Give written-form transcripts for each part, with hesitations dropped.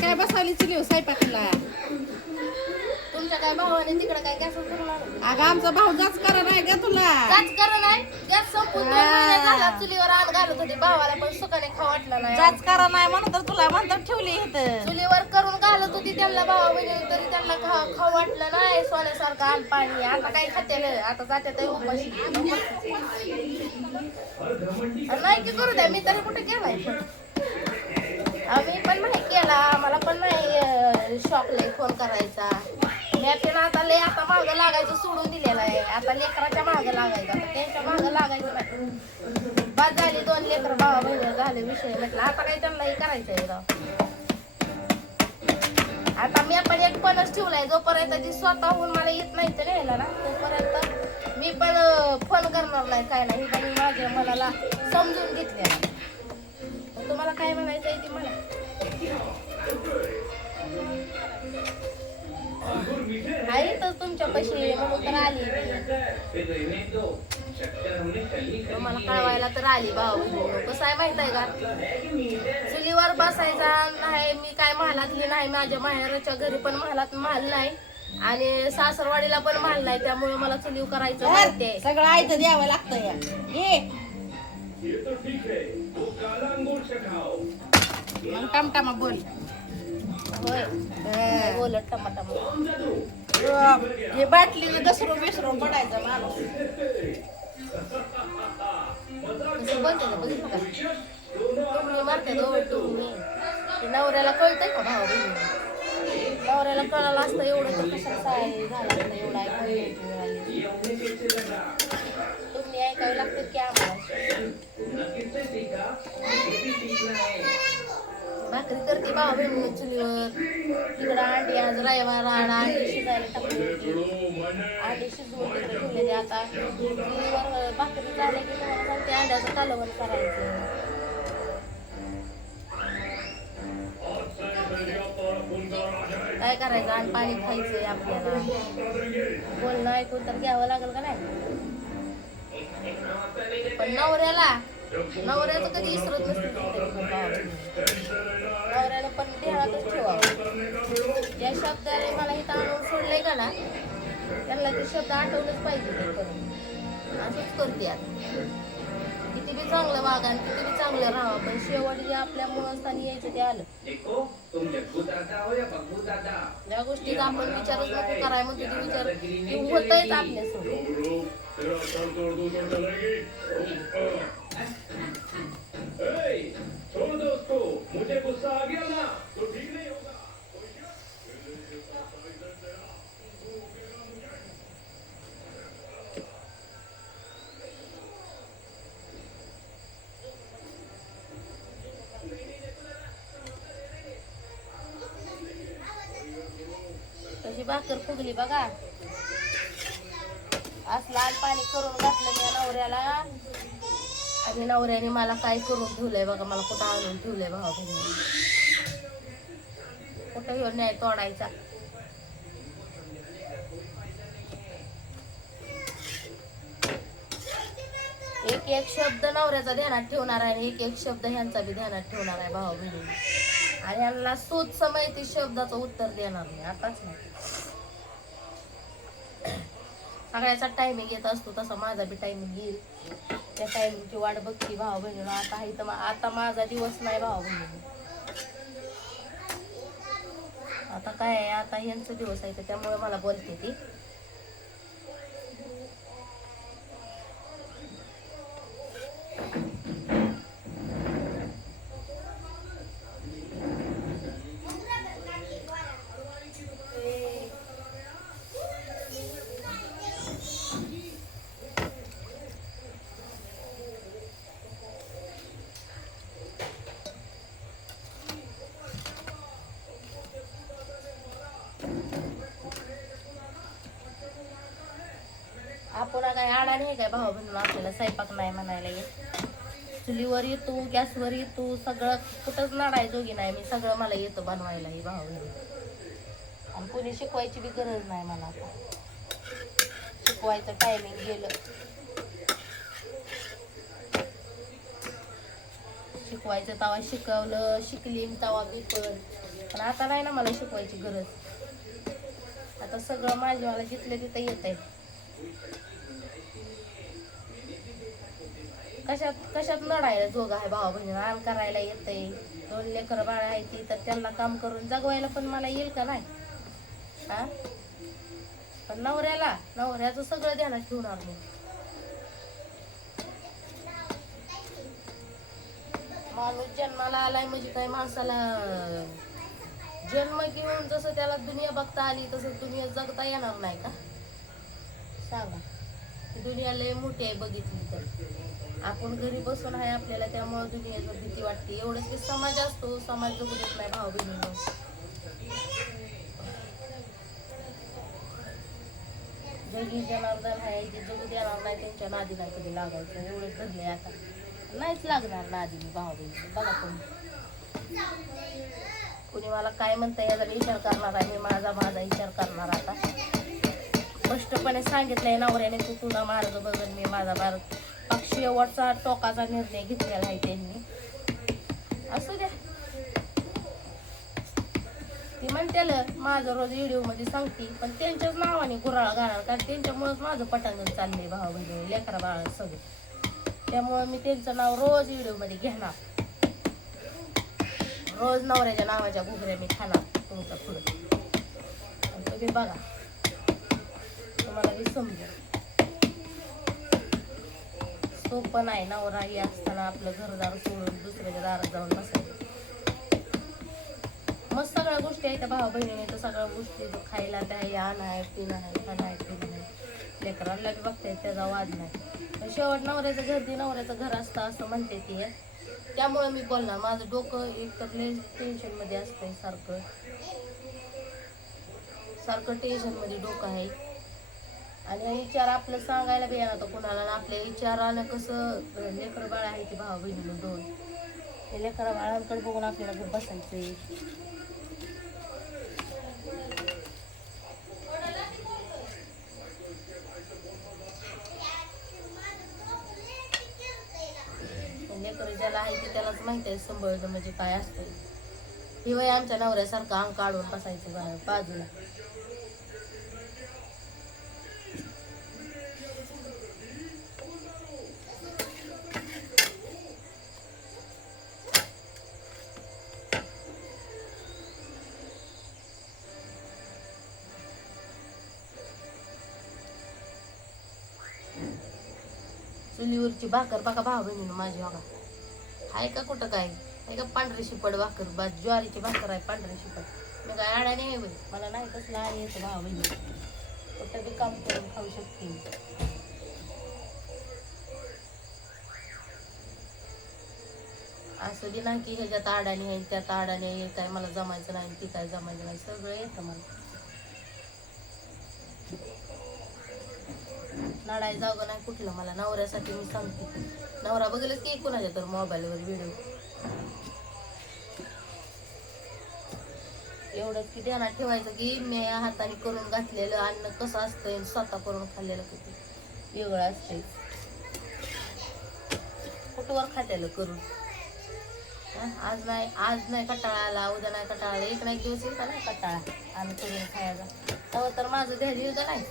काय बसवली चुली स्वयंपाकाला? तुमच्या काय भावाने तिकडे काय गॅस करून अगं आमचा भाऊ जाच करा नाही का तुला? जाच करा नाही गॅस संपून 2 महिने झाला चुलीवर आग घालत होते. भावाला पण सुखाने खाऊ वाटलं नाही. जाच करा नाही म्हणून तर तुला म्हणतात ठेवली इथं. चुलीवर करून घालत होती त्यांना भावा बहिणी तरी त्यांना खाऊ वाटलं नाही. सोन्यासारखं आण पाणी. आता काय खात्याल? आता जाते ते उपाशी. नाही की करू द्या. मी तरी कुठे गेलाय पण आम्ही पण नाही केला. मला पण नाही शॉक लय फोन करायचा. मी पण आता लय आता मागं लागायचं सोडून दिलेलं आहे. आता लेकराच्या मागं लागायचं. आता त्यांच्या मागं लागायचं नाही. बाद झाली 2 लेकर भावा बहिणी झाले विषय म्हटलं आता काही त्यांनाही करायचंय राव. आता मी पण एक पणच ठेवलाय. जोपर्यंत ती स्वतःहून मला येत नाही तर न्यायला ना तोपर्यंत मी पण फोन करणार नाही काय नाही. पण माझ्या मनाला समजून घेतले. तुम्हाला काय म्हणायचंय ती मला. आहे तर तुमच्या पैसे म्हणून तर आली. मला कळवायला तर आली भाऊ. कसं आहे माहित आहे का चुलीवर बसायचा नाही. मी काय महालातली नाही. माझ्या माहेरच्या घरी पण महालात महाल नाही आणि सासरवाडीला पण महाल नाही. त्यामुळे मला चुलीव करायचं माहितीये. सगळं आयतं द्यावं लागतं या. मग टमटमा बोल. होय बोलत टमाटम. हे बाटलीनं घसरून विसरून पडायचं माणूस. कसं बोलते ना बघितलं का तुम्ही मारते तुम्ही. नवऱ्याला कळतंय का भाऊ बहिणी? नवऱ्याला कळालं असतं एवढं तर कशाला झालं असतं एवढं ऐकायला. तुम्ही ऐकावं लागतं की आम्हाला. भाकरी करते भाऊ बहिणी चुलीवर. तिकडं अंडी आज रविवार अंडी शिजायला टाकली होती. अंडी शिजवून तिकडे ठेवलेली. आता चुलीवर भाकरी झाल्या की तुम्हाला सांगते अंड्याचं कालवण करायचं. काय करायचं आणि पाणी खायचंय आपल्याला. बोलणं ऐकून तर घ्यावं लागेल का नाही. पण नवऱ्याचं कधी इसरत नसतं. नवऱ्याला पण ध्यानातच ठेवावं. ज्या शब्दाने मला इथं आणून सोडलंय का ना त्यांना ते शब्द आठवलंच पाहिजे. ते करून असंच करते. आता किती बी चांगलं वागा आणि किती बी चांगलं राहावं पण शेवट जे आपल्या मुळस्थानी यायचं ते आलं. या गोष्टीचा आपण विचारच नको कराय म्हणतो. ते विचार होतच आपल्यासोबत. कशी भाकर फुगली बघा. असं लाल पाणी करून घातलं मी नवऱ्याला आणि नवऱ्याने मला काय करून ठेवलंय बघा. मला कुठं आणून ठेवलंय भावा बहिणी. कुठं ह्यो न्याय तोडायचा. एक एक शब्द नवऱ्याचा ध्यानात ठेवणार आहे आणि एक एक शब्द ह्यांचा बी ध्यानात ठेवणार आहे भावा बहिणी. आणि ह्यांना सोच समय ती शब्दाचं उत्तर देणार नाही. आताच नाही. सगळ्याचा टायमिंग येत असतो तसा माझा बी टायमिंग येईल. त्या टायमिंगची वाट बघती भाऊ बहिणीला. आता इथं आता माझा दिवस नाही भाऊ बहिणी. आता काय आहे आता यांचा दिवस आहे त्यामुळे मला बोलते ती. आपण काय आडा नाही काय भाऊ बहिणी. आपल्याला स्वयंपाक नाही म्हणायला येत. चुलीवर येतो गॅसवर येतो सगळं कुठंच नाडाय जोगी नाही. मी सगळं मला येतं बनवायला ही भाऊ बहिणी. आणि कोणी शिकवायची बी गरज नाही मला आता. शिकवायचं टायमिंग गेलं. शिकवायचं तवा शिकवलं, शिकली तवा बी पण आता नाही ना मला शिकवायची गरज. आता सगळं माझ्या मला जिथलं तिथं येत आहे. कशात कशात लढायला जोग आहे भावा बहिणी. आण करायला येतंय, 2 लेकरं बाळ आहे ती, तर त्यांना काम करून जगवायला पण मला येईल का नाही हा. पण नवऱ्याचं सगळं ध्यानात ठेवणार मी. माणूस जन्माला आलाय म्हणजे काय, माणसाला जन्म घेऊन जसं त्याला दुनिया बघता आली तसं दुनिया जगता येणार नाही का सांगा. दुनिया लय मोठी आहे बघितली तर. आपण घरी बसून आहे आपल्याला, त्यामुळे दुनियाची भीती वाटते. एवढंच की समाज असतो, समाज जगू देत नाही भाऊ बहिणींनो. जगी जनार्दन आहे ते जगू देणार नाही, त्यांच्या नादी नाही कधी लागायचं. एवढंच धरले आता, नाहीच लागणार नादी मी भाऊ बहिणी. बघा कोणी मला काय म्हणतं याचा विचार करणार आहे मी. माझा विचार करणार. आता स्पष्टपणे सांगितलंय नवऱ्याने, तू तुझा मार्ग बघन, मी माझा मार्ग. शेवटचा टोकाचा निर्णय घेतलेला आहे त्यांनी. असू द्या, ती म्हणतेल माझं रोज व्हिडिओ मध्ये सांगते, पण त्यांच्याच नावाने गुराळा घालणार. कारण त्यांच्यामुळेच माझं पटांगण चाललंय भाऊ बहिणी, लेकरा बाळा सगळे. त्यामुळे मी त्यांचं नाव रोज व्हिडिओ मध्ये घेणार. रोज नवऱ्याच्या नावाच्या घुगऱ्या मी खाणार तुमच्या पुढे. तुम्ही बघा, तुम्हाला बी समजेल. सोपं नाही नवरा ही असताना आपलं घरदार सोडून दुसऱ्याच्या दारात जाऊन बसायचं. मग सगळ्या गोष्टी आहेत भावा बहिणीने, तर सगळ्या गोष्टी खायला त्या आण आहे, पिणं आहे, खाणं आहे, पिणं आहे. लेकरांना बी बघतायत, त्याचा वाद नाही. पण शेवट नवऱ्याचं घर ते नवऱ्याचं घर असतं असं म्हणते ती. त्यामुळे मी बोलणार. माझं डोकं एकतर लय टेन्शन मध्ये असतंय, सारखं टेन्शन मध्ये डोकं आहे. आणि विचार आपलं सांगायला बी येणार तर कुणाला. आपल्या विचारानं कसं लेकरं बाळ आहे ती भावा बहिणीला 2. ते लेकरं बाळांकडे बघून आपल्याला घर बसायचंय. लेकरं ज्याला आहे ते त्यालाच माहिती आहे सांभाळणं म्हणजे काय असतंय. ही वय आमच्या नवऱ्यासारखं अंग काढून बसायचं बाजूला. चुलीवरची भाकर बघा भाऊ बहिणीनं माझी. बघा आहे का कुठं काय आहे का पांढरी शिपड भाकर. ज्वारीची भाकर आहे पांढरी शिपड. मी काय आडा नाही बाई, मला नाही कसलं आणि येतं भाऊ बहिणी. कुठं बी काम करून खाऊ शकते. असं बी नाही की ह्याच्यात आडाणी आहे त्यात आडाणी आहे, काय मला जमायचं नाही ती काय जमायचं नाही, सगळं येतं मला. लढाई जागं नाही कुठलं मला. नवऱ्यासाठी मी सांगते. नवरा बघेलच की कुणाच्या तर मोबाईलवर व्हिडिओ. एवढंच की ध्यानात ठेवायचं की मी हाताने करून घातलेलं अन्न कसं असतंय, स्वतः करून खाल्लेलं किती वेगळं असतंय. कुठवर खात्याला करून. आज नाही कटाळा आला, उद्या नाही कटाळा आला, एक नाही दिवस येईल का नाही कटाळा आणि करून खायचा. तेव्हा तर माझं ध्यान येतं नाही.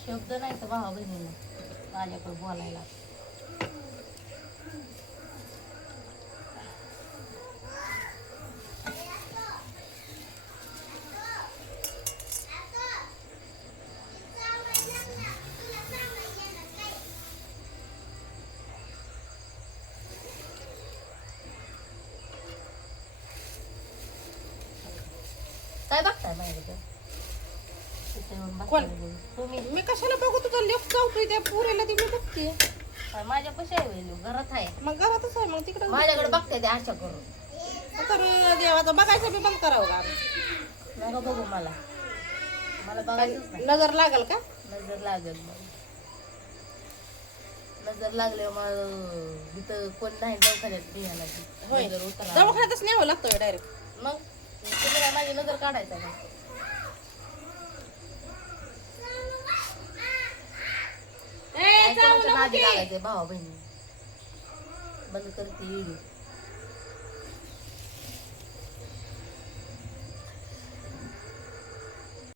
शब्द नाही तर भावा बहिणीला माझ्याकडे बोलायला. माझ्याकडे तिथे कोण? तुम्ही मी कशाला बघू तुझा लेफ्ट जाऊतोय त्या पुरेला ती मी बघते. माझ्या कशा आहे घरात आहे मग घरातच आहे मग तिकडे. माझ्याकडे बघते ते आशा करून तर देवाचं बघायचं बी बंद करावं का? नका बघू मला मला बघायचंच नाही नजर लागल का? नजर लागेल मग नजर लागले मग इथं कोण नाही दवाखान्यात घ्यायला होय नजर उतरा दवाखान्यातच न्यावं लागतं डायरेक्ट. मग तुम्हाला माझी नजर काढायचा का ए, जाऊ कोणाच्या नको नादी की. लागायचे भावा बहिणी बंद करते येईल